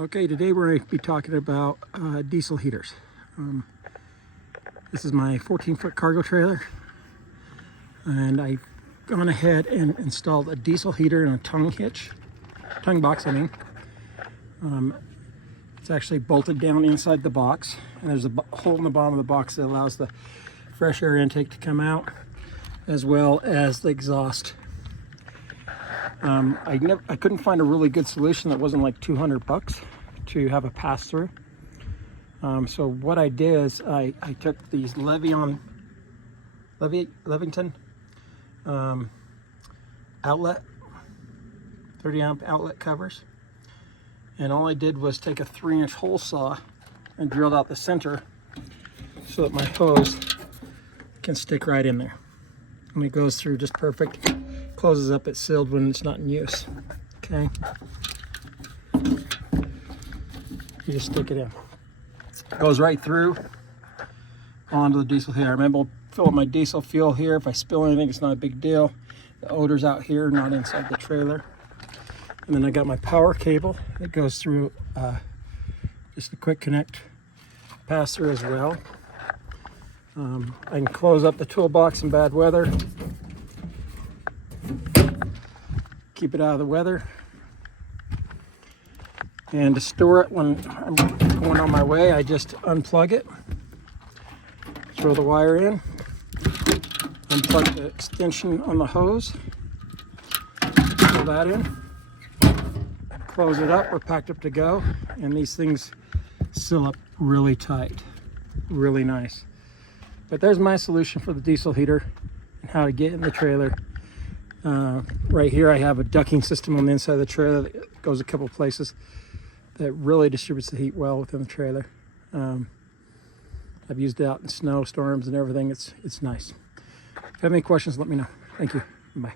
Okay, today we're going to be talking about diesel heaters. This is my 14-foot cargo trailer, and I've gone ahead and installed a diesel heater and a tongue box. It's actually bolted down inside the box, and there's a hole in the bottom of the box that allows the fresh air intake to come out, as well as the exhaust. I couldn't find a really good solution that wasn't like $200 to have a pass-through. So what I did is I took these Levington outlet, 30-amp outlet covers, and all I did was take a 3-inch hole saw and drilled out the center so that my hose can stick right in there, and it goes through just perfect. Closes up, it's sealed when it's not in use. Okay, you just stick it in. It goes right through onto the diesel heater. I'm able to fill up my diesel fuel here. If I spill anything, it's not a big deal. The odor's out here, not inside the trailer. And then I got my power cable that goes through, just a quick connect pass through as well. I can close up the toolbox in bad weather. Keep it out of the weather. And to store it when I'm going on my way, I just unplug it, throw the wire in, unplug the extension on the hose, pull that in, close it up, we're packed up to go, and these things seal up really tight, really nice. But there's my solution for the diesel heater and how to get in the trailer. Right here I have a ducting system on the inside of the trailer that goes a couple places that really distributes the heat well within the trailer. I've used it out in snowstorms and everything. It's nice. If you have any questions, let me know. Thank you. Bye.